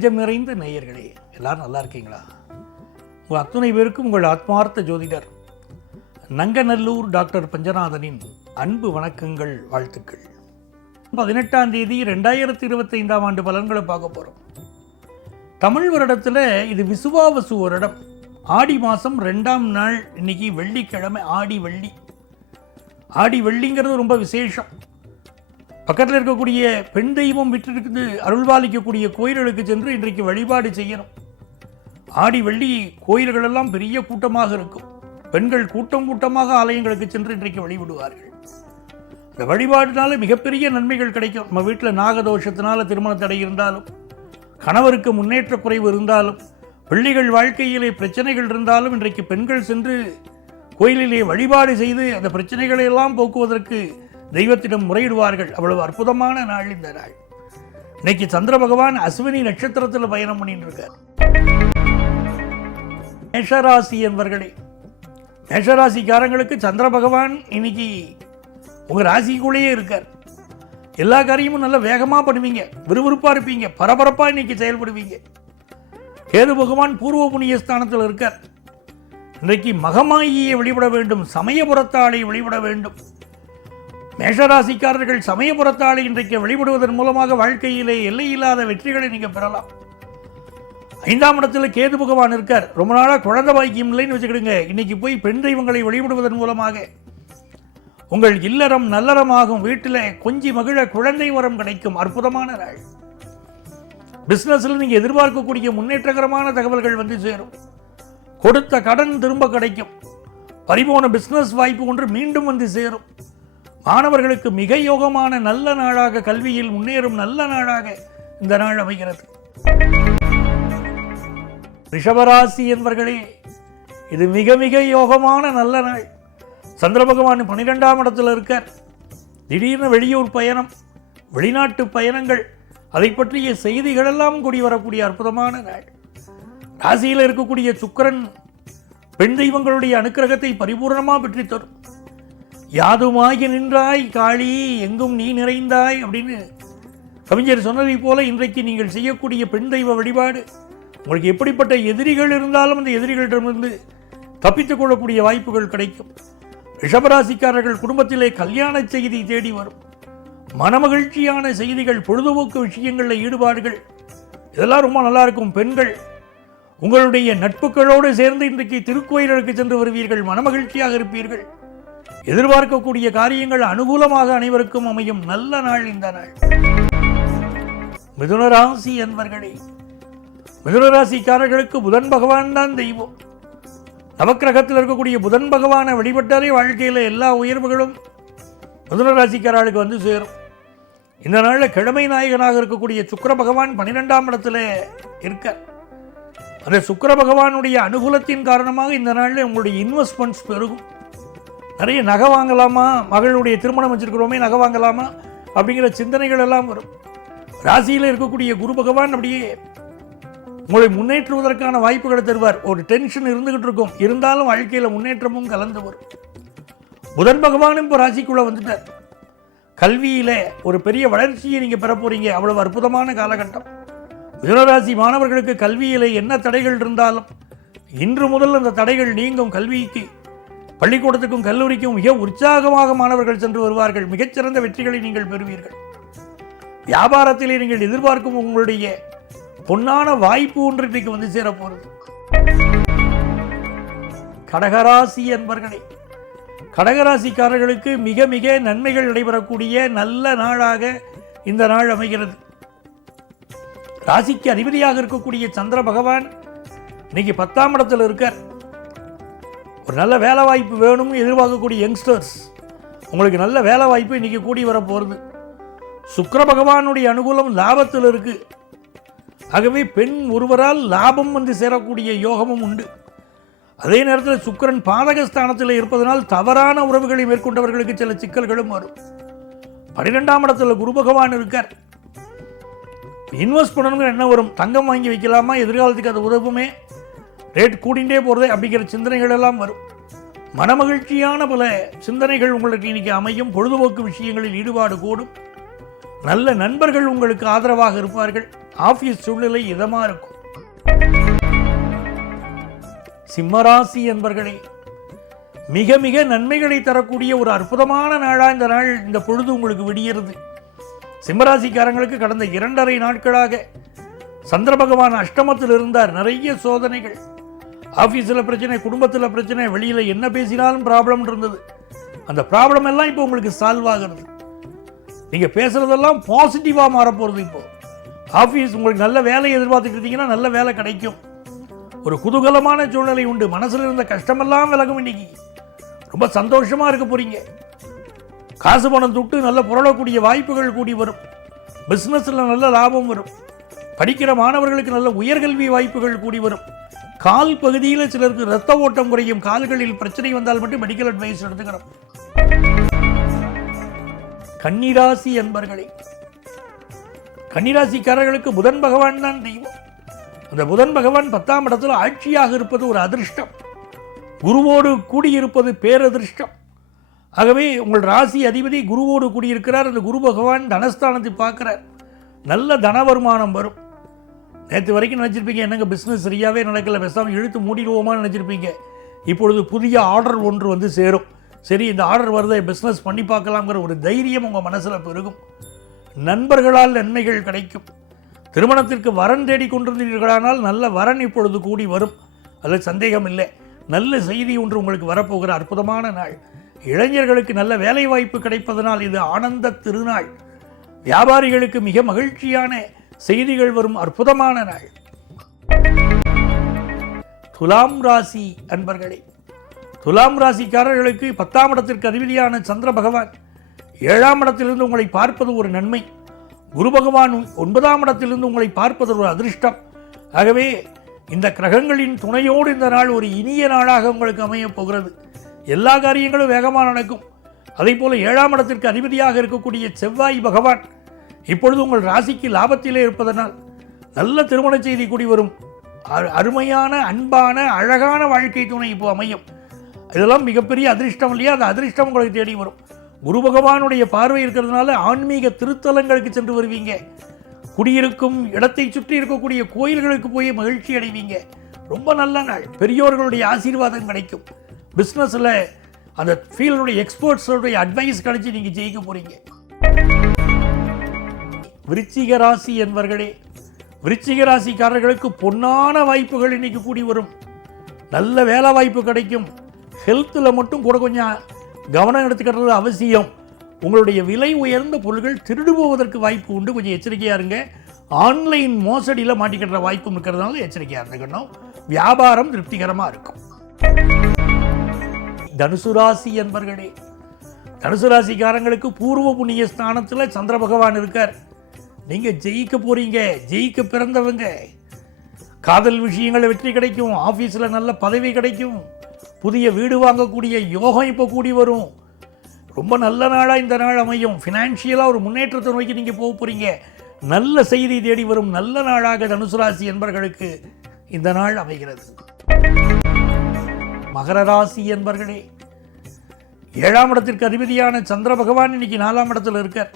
நெஞ்சம் நிறைந்த நேயர்களே எல்லாரும் நல்லா இருக்கீங்களா? உங்கள் அத்துணை பேருக்கும் உங்கள் ஆத்மார்த்த ஜோதிடர் நங்கநல்லூர் டாக்டர் பஞ்சநாதனின் அன்பு வணக்கங்கள் வாழ்த்துக்கள். பதினெட்டாம் தேதி ரெண்டாயிரத்தி இருபத்தைந்தாம் ஆண்டு பலன்களை பார்க்க போகிறோம் தமிழ் வருடத்தில் இது விசுவாவசு வருடம். ஆடி மாதம் ரெண்டாம் நாள் இன்னைக்கு வெள்ளிக்கிழமை ஆடி வெள்ளி. ஆடி வெள்ளிங்கிறது ரொம்ப விசேஷம். பக்கத்தில் இருக்கக்கூடிய பெண் தெய்வம் விற்றிருக்குது அருள்வாளிக்கக்கூடிய கோயில்களுக்கு சென்று இன்றைக்கு வழிபாடு செய்யணும். ஆடி வெள்ளி கோயில்களெல்லாம் பெரிய கூட்டமாக இருக்கும். பெண்கள் கூட்டம் கூட்டமாக ஆலயங்களுக்கு சென்று இன்றைக்கு வழிபடுவார்கள். இந்த வழிபாடுனால மிகப்பெரிய நன்மைகள் கிடைக்கும். நம்ம வீட்டில் நாகதோஷத்தினால திருமண தடை இருந்தாலும் கணவருக்கு முன்னேற்ற குறைவு இருந்தாலும் பிள்ளைகள் வாழ்க்கையிலே பிரச்சனைகள் இருந்தாலும் இன்றைக்கு பெண்கள் சென்று கோயிலிலே வழிபாடு செய்து அந்த பிரச்சனைகளை எல்லாம் போக்குவதற்கு தெய்வத்திடம் முறையிடுவார்கள். அவ்வளவு அற்புதமான நாள் இந்த நாள். இன்னைக்கு சந்திர பகவான் அஸ்வினி நட்சத்திரத்தில் பயணம் பண்ணிட்டு இருக்கார் மேஷராசி என்பவர்களே மேஷராசிக்காரங்களுக்கு சந்திர பகவான் இன்னைக்கு உங்க ராசிக்குள்ளேயே இருக்கார். எல்லா காரியமும் நல்ல வேகமாக பண்ணுவீங்க. விறுவிறுப்பாக இருப்பீங்க. பரபரப்பாக இன்னைக்கு செயல்படுவீங்க. கேது பகவான் பூர்வ புண்ணிய ஸ்தானத்தில் இருக்கார். இன்றைக்கு மகமாயியை வழிபட வேண்டும். சமயபுரத்தாளை வழிபட வேண்டும். மேஷராசிக்காரர்கள் சமயபுரத்தால் இன்றைக்கு வழிபடுவதன் மூலமாக வாழ்க்கையிலே எல்லையில்லாத வெற்றிகளை நீங்கள் பெறலாம். ஐந்தாம் இடத்துல கேது பகவான் இருக்கார். ரொம்ப நாளாக குழந்தை பாக்கியம் இல்லைன்னு வச்சுக்கிடுங்க. இன்னைக்கு போய் பெண் தெய்வங்களை வழிபடுவதன் மூலமாக. உங்கள் இல்லறம் நல்லறமாகும். வீட்டில் கொஞ்சி மகிழ குழந்தை வரம் கிடைக்கும். அற்புதமான நாள். பிஸ்னஸில் நீங்கள் எதிர்பார்க்கக்கூடிய முன்னேற்றகரமான தகவல்கள் வந்து சேரும். கொடுத்த கடன் திரும்ப கிடைக்கும். பறிபோன பிஸ்னஸ் வாய்ப்பு ஒன்று மீண்டும் வந்து சேரும். மாணவர்களுக்கு மிக யோகமான நல்ல நாளாக கல்வியில் முன்னேறும் நல்ல நாளாக இந்த நாள் அமைகிறது. ரிஷபராசி என்பர்களே இது மிக மிக யோகமான நல்ல நாள். சந்திர பகவான் பன்னிரெண்டாம் இடத்தில் இருக்கார். திடீர்னு வெளியூர் பயணம் வெளிநாட்டு பயணங்கள் அதை பற்றிய செய்திகளெல்லாம் கூடி வரக்கூடிய அற்புதமான நாள். ராசியில் இருக்கக்கூடிய சுக்கரன் பெண் தெய்வங்களுடைய அனுக்கிரகத்தை பரிபூர்ணமாக பெற்று தரும். யாதுமாகி நின்றாய் காளி எங்கும் நீ நிறைந்தாய் அப்படின்னு கவிஞர் சொன்னதைப் போல இன்றைக்கு நீங்கள் செய்யக்கூடிய பெண் தெய்வ வழிபாடு. உங்களுக்கு எப்படிப்பட்ட எதிரிகள் இருந்தாலும் அந்த எதிரிகளிடமிருந்து தப்பித்துக் கொள்ளக்கூடிய வாய்ப்புகள் கிடைக்கும். ரிஷபராசிக்காரர்கள் குடும்பத்திலே கல்யாண செய்தி தேடி வரும். மனமகிழ்ச்சியான செய்திகள் பொழுதுபோக்கு விஷயங்களில் ஈடுபாடுகள் இதெல்லாம் ரொம்ப நல்லா இருக்கும். பெண்கள் உங்களுடைய நட்புகளோடு சேர்ந்து இன்றைக்கு திருக்கோயிலுக்கு சென்று வருவீர்கள் மனமகிழ்ச்சியாக இருப்பீர்கள். எதிர்பார்க்கக்கூடிய காரியங்கள் அனுகூலமாக அனைவருக்கும் அமையும். நல்ல நாள் இந்த நாள். மிதுனராசி என்பர்களே மிதுனராசிக்காரர்களுக்கு புதன் பகவான் தான் தெய்வம். நவக்கிரகத்தில் இருக்கக்கூடிய புதன் பகவானை வழிபட்டாலே வாழ்க்கையில் எல்லா உயர்வுகளும் மிதுனராசிக்காரர்களுக்கு வந்து சேரும். இந்த நாளில் கிழமை நாயகனாக இருக்கக்கூடிய சுக்கர பகவான் பன்னிரெண்டாம் இடத்துல இருக்க அந்த சுக்கிர பகவானுடைய அனுகூலத்தின் காரணமாக இந்த நாளில் உங்களுடைய இன்வெஸ்ட்மெண்ட்ஸ் பெருகும். நிறைய நகை வாங்கலாமா? மகளுடைய திருமணம் வச்சுருக்கிறோமே நகை வாங்கலாமா? அப்படிங்கிற சிந்தனைகள் எல்லாம் வரும். ராசியில் இருக்கக்கூடிய குரு பகவான் அப்படியே உங்களை முன்னேற்றுவதற்கான வாய்ப்புகளை தருவார். ஒரு டென்ஷன் இருந்துகிட்டு இருக்கும். இருந்தாலும் வாழ்க்கையில் முன்னேற்றமும் கலந்து வரும். புதன் பகவானும் இப்போ ராசிக்குள்ளே வந்துட்டார். கல்வியில் ஒரு பெரிய வளர்ச்சியை நீங்கள் பெற அவ்வளோ அவ்வளவு அற்புதமான காலகட்டம். மிதனராசி மாணவர்களுக்கு கல்வியில் என்ன தடைகள் இருந்தாலும் இன்று முதல் அந்த தடைகள் நீங்கும் கல்விக்கு. பள்ளிக்கூடத்துக்கும் கல்லூரிக்கும் மிக உற்சாகமாக மாணவர்கள் சென்று வருவார்கள். மிகச்சிறந்த வெற்றிகளை நீங்கள் பெறுவீர்கள். வியாபாரத்திலே நீங்கள் எதிர்பார்க்கும் உங்களுடைய பொன்னான வாய்ப்பு ஒன்று இன்றைக்கு வந்து சேரப்போகிறது. கடகராசி என்பர்களே கடகராசிக்காரர்களுக்கு மிக மிக நன்மைகள் நடைபெறக்கூடிய நல்ல நாளாக இந்த நாள் அமைகிறது. ராசிக்கு அதிபதியாக இருக்கக்கூடிய சந்திர பகவான் இன்னைக்கு பத்தாம் இடத்தில் இருக்கார். ஒரு நல்ல வேலை வாய்ப்பு வேணும்னு எதிர்பார்க்கக்கூடிய யங்ஸ்டர்ஸ் உங்களுக்கு நல்ல வேலை வாய்ப்பு இன்றைக்கி கூடி வர போகிறது சுக்கர பகவானுடைய அனுகூலம் லாபத்தில் இருக்குது ஆகவே பெண் ஒருவரால் லாபம் வந்து சேரக்கூடிய யோகமும் உண்டு. அதே நேரத்தில் சுக்கரன் பாதகஸ்தானத்தில் இருப்பதனால் தவறான உறவுகளை மேற்கொண்டவர்களுக்கு சில சிக்கல்களும் வரும். பன்னிரெண்டாம் இடத்துல குரு பகவான் இருக்கார். இன்வெஸ்ட் பண்ணணுங்கிற என்ன வரும். தங்கம் வாங்கி வைக்கலாமா? எதிர்காலத்துக்கு அது உதவுமே. ரேட் கூடிண்டே போகிறதே அப்படிங்கிற சிந்தனைகள் எல்லாம் வரும். மனமகிழ்ச்சியான பல சிந்தனைகள் உங்களுக்கு இன்னைக்கு அமையும். பொழுதுபோக்கு விஷயங்களில் ஈடுபாடு கூடும். நல்ல நண்பர்கள் உங்களுக்கு ஆதரவாக இருப்பார்கள். ஆஃபீஸ் சூழ்நிலை இதமா இருக்கும். சிம்மராசி என்பர்களே மிக மிக நன்மைகளை தரக்கூடிய ஒரு அற்புதமான நாளா இந்த நாள் இந்த பொழுது உங்களுக்கு விடியறது. சிம்மராசிக்காரங்களுக்கு கடந்த இரண்டரை நாட்களாக சந்திர பகவான் அஷ்டமத்தில் இருந்தார் நிறைய சோதனைகள். ஆஃபீஸில் பிரச்சனை குடும்பத்தில் பிரச்சனை வெளியில் என்ன பேசினாலும் ப்ராப்ளம் இருந்தது. அந்த ப்ராப்ளம் எல்லாம் இப்போ உங்களுக்கு சால்வ் ஆகிறது. நீங்கள் பேசுகிறதெல்லாம் பாசிட்டிவாக மாறப்போகிறது இப்போ. ஆஃபீஸ் உங்களுக்கு நல்ல வேலையை எதிர்பார்த்துட்டு இருந்தீங்கன்னா நல்ல வேலை கிடைக்கும். ஒரு குதூகலமான சூழ்நிலை உண்டு. மனசில் இருந்த கஷ்டமெல்லாம் விலகும் இன்னைக்கு. ரொம்ப சந்தோஷமா இருக்க போறீங்க. காசு பணம் தொட்டு நல்ல புரளக்கூடிய வாய்ப்புகள் கூடி வரும். பிஸ்னஸில் நல்ல லாபம் வரும். படிக்கிற மாணவர்களுக்கு நல்ல உயர்கல்வி வாய்ப்புகள் கூடி வரும். கால் பகுதியில் சிலருக்கு ரத்த ஓட்டம் குறையும். கால்களில் பிரச்சனை வந்தால் மட்டும் மெடிக்கல் அட்வைஸ் எடுத்துக்கிறோம் கன்னிராசி என்பர்களே கன்னிராசிக்காரர்களுக்கு புதன் பகவான் தான் தெய்வம். அந்த புதன் பகவான் பத்தாம் இடத்துல ஆட்சியாக இருப்பது ஒரு அதிர்ஷ்டம். குருவோடு கூடியிருப்பது பேரதிர்ஷ்டம். ஆகவே உங்கள் ராசி அதிபதி குருவோடு கூடியிருக்கிறார். அந்த குரு பகவான் தனஸ்தானத்தை பார்க்கிறார். நல்ல தன வருமானம் வரும். நேற்று வரைக்கும் நினச்சிருப்பீங்க என்னங்க பிஸ்னஸ் சரியாகவே நடக்கலை பேசாமல் இழுத்து மூடிடுவோமான்னு நினச்சிருப்பீங்க. இப்பொழுது புதிய ஆர்டர் ஒன்று வந்து சேரும். சரி இந்த ஆர்டர் வருதை பிஸ்னஸ் பண்ணி பார்க்கலாங்கிற ஒரு தைரியம் உங்கள் மனசில் பெருகும் நண்பர்களால் நன்மைகள் கிடைக்கும். திருமணத்திற்கு வரன் தேடி கொண்டிருந்தீர்களானால் நல்ல வரன் இப்பொழுது கூடி வரும். அதில் சந்தேகம் இல்லை. நல்ல செய்தி ஒன்று உங்களுக்கு வரப்போகிற அற்புதமான நாள். இளைஞர்களுக்கு நல்ல வேலை வாய்ப்பு கிடைப்பதனால் இது ஆனந்த திருநாள். வியாபாரிகளுக்கு மிக மகிழ்ச்சியான செய்திகள் வரும் அற்புதமான நாள். துலாம் ராசி அன்பர்களே துலாம் ராசிக்காரர்களுக்கு பத்தாம் இடத்திற்கு அதிபதியான சந்திர பகவான் ஏழாம் இடத்திலிருந்து உங்களை பார்ப்பது ஒரு நன்மை. குரு பகவான் ஒன்பதாம் இடத்திலிருந்து உங்களை பார்ப்பது ஒரு அதிர்ஷ்டம். ஆகவே இந்த கிரகங்களின் துணையோடு இந்த நாள் ஒரு இனிய நாளாக உங்களுக்கு அமையப் போகிறது. எல்லா காரியங்களும் வேகமாக நடக்கும். அதே போல ஏழாம் இடத்திற்கு அதிபதியாக இருக்கக்கூடிய செவ்வாய் பகவான் இப்பொழுது உங்கள் ராசிக்கு லாபத்திலே இருப்பதனால் நல்ல திருமண செய்தி கூடி வரும். அரு- அருமையான அன்பான அழகான வாழ்க்கை துணை இப்போ அமையும். இதெல்லாம் மிகப்பெரிய அதிர்ஷ்டம் இல்லையா? அந்த அதிர்ஷ்டம் உங்களுக்கு தேடி வரும். குரு பகவானுடைய பார்வை இருக்கிறதுனால ஆன்மீக திருத்தலங்களுக்கு சென்று வருவீங்க. குடியிருக்கும் இடத்தை சுற்றி இருக்கக்கூடிய கோயில்களுக்கு போய் மகிழ்ச்சி அடைவீங்க. ரொம்ப நல்ல நாள். பெரியோர்களுடைய ஆசீர்வாதம் கிடைக்கும். பிஸ்னஸில் அந்த ஃபீல்டுடைய எக்ஸ்பர்ட்ஸோடைய அட்வைஸ் கிடைச்சி நீங்கள் ஜெயிக்க போகிறீங்க விருச்சிக ராசி என்பர்களே விருச்சிக ராசிக்காரர்களுக்கு பொன்னான வாய்ப்புகள் இன்னைக்கு கூடி வரும். நல்ல வேலை வாய்ப்பு கிடைக்கும். ஹெல்த்தில் மட்டும் கூட கொஞ்சம் கவனம் எடுத்துக்கிறது அவசியம். உங்களுடைய விலை உயர்ந்த பொருட்கள் திருடு போவதற்கு வாய்ப்பு உண்டு. கொஞ்சம் எச்சரிக்கையாக இருங்க. ஆன்லைன் மோசடியில் மாட்டிக்கிற வாய்ப்பும் இருக்கிறதுனால எச்சரிக்கையாக இருந்துக்கணும். வியாபாரம் திருப்திகரமாக இருக்கும். தனுசு ராசி என்பர்களே தனுசு ராசிக்காரங்களுக்கு பூர்வ புண்ணிய ஸ்தானத்தில் சந்திர பகவான் இருக்கார். நீங்கள் ஜெயிக்க போகிறீங்க ஜெயிக்க பிறந்தவங்க. காதல் விஷயங்களில் வெற்றி கிடைக்கும் ஆஃபீஸில் நல்ல பதவி கிடைக்கும். புதிய வீடு வாங்கக்கூடிய யோகம் இப்போ கூடி வரும். ரொம்ப நல்ல நாளாக இந்த நாள் அமையும். ஃபினான்ஷியலாக ஒரு முன்னேற்றத்தை நோக்கி நீங்கள் போக போகிறீங்க நல்ல செய்தி தேடி வரும். நல்ல நாளாக தனுசு ராசி என்பர்களுக்கு இந்த நாள் அமைகிறது. மகர ராசி என்பர்களே ஏழாம் இடத்திற்கு அதிபதியான சந்திர பகவான் இன்னைக்கு நாலாம் இடத்தில் இருக்கார்.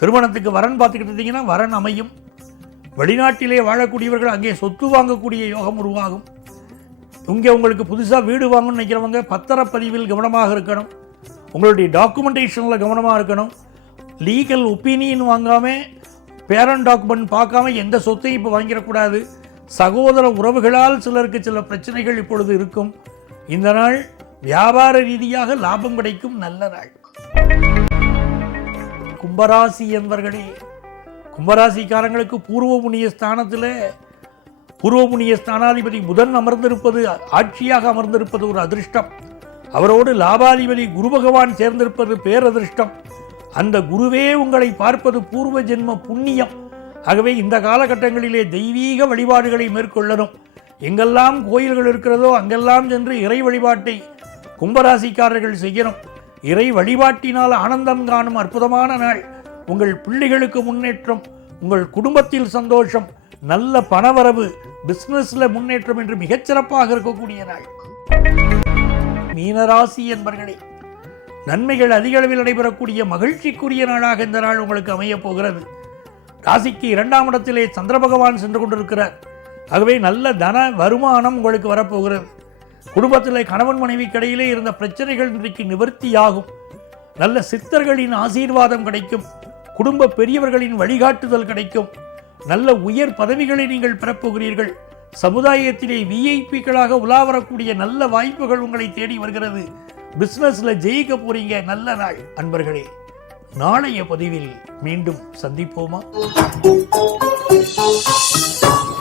திருமணத்துக்கு வரன் பார்த்துக்கிட்டு இருந்தீங்கன்னா வரன் அமையும். வெளிநாட்டிலே வாழக்கூடியவர்கள் அங்கே சொத்து வாங்கக்கூடிய யோகம் உருவாகும். இங்கே உங்களுக்கு புதுசாக வீடு வாங்கணும்னு நினைக்கிறவங்க பத்திரப்பதிவில் கவனமாக இருக்கணும். உங்களுடைய டாக்குமெண்டேஷனில் கவனமாக இருக்கணும். லீகல் ஒப்பீனியன் வாங்காமல் பேரண்ட் டாக்குமெண்ட் பார்க்காம எந்த சொத்தையும் இப்போ வாங்கிடக்கூடாது. சகோதர உறவுகளால் சிலருக்கு சில பிரச்சனைகள் இப்பொழுது இருக்கும். இந்த நாள் வியாபார ரீதியாக லாபம் கிடைக்கும். நல்ல நாள். கும்பராசி என்பர்களே கும்பராசிக்காரங்களுக்கு பூர்வ புண்ணிய ஸ்தானத்தில் பூர்வ புண்ணிய ஸ்தானாதிபதி புதன் அமர்ந்திருப்பது ஆட்சியாக அமர்ந்திருப்பது ஒரு அதிர்ஷ்டம். அவரோடு லாபாதிபதி குரு பகவான் சேர்ந்திருப்பது பேரதிர்ஷ்டம் அந்த குருவே உங்களை பார்ப்பது பூர்வ ஜென்ம புண்ணியம். ஆகவே இந்த காலகட்டங்களிலே தெய்வீக வழிபாடுகளை மேற்கொள்ளணும். எங்கெல்லாம் கோயில்கள் இருக்கிறதோ அங்கெல்லாம் சென்று இறை வழிபாட்டை கும்பராசிக்காரர்கள் செய்யணும். இறை வழிபாட்டினால் ஆனந்தம் காணும் அற்புதமான நாள். உங்கள் பிள்ளைகளுக்கு முன்னேற்றம் உங்கள் குடும்பத்தில் சந்தோஷம் நல்ல பணவரவு பிசினஸ்ல முன்னேற்றம் என்று மிகச்சிறப்பாக இருக்கக்கூடிய நாள். மீனராசி என்பர்களே நன்மைகள் அதிக அளவில் நடைபெறக்கூடிய மகிழ்ச்சிக்குரிய நாளாக இந்த நாள் உங்களுக்கு அமையப் போகிறது. ராசிக்கு இரண்டாம் இடத்திலே சந்திர பகவான் சென்று கொண்டிருக்கிறார். ஆகவே நல்ல தன வருமானம் உங்களுக்கு வரப்போகிறது. குடும்பத்தில் கணவன் மனைவிக்கு இருந்த பிரச்சனைகள் இன்றைக்கு நிவர்த்தியாகும். நல்ல சித்தர்களின் ஆசீர்வாதம் கிடைக்கும். குடும்ப பெரியவர்களின் வழிகாட்டுதல் கிடைக்கும். நல்ல உயர் பதவிகளை நீங்கள் பெறப்போகிறீர்கள். சமுதாயத்திலே விஐபிக்களாக உலா வரக்கூடிய நல்ல வாய்ப்புகள் உங்களை தேடி வருகிறது. பிசினஸ்ல ஜெயிக்க போறீங்க. நல்ல நாள். அன்பர்களே நாளைய பதிவில் மீண்டும் சந்திப்போமா?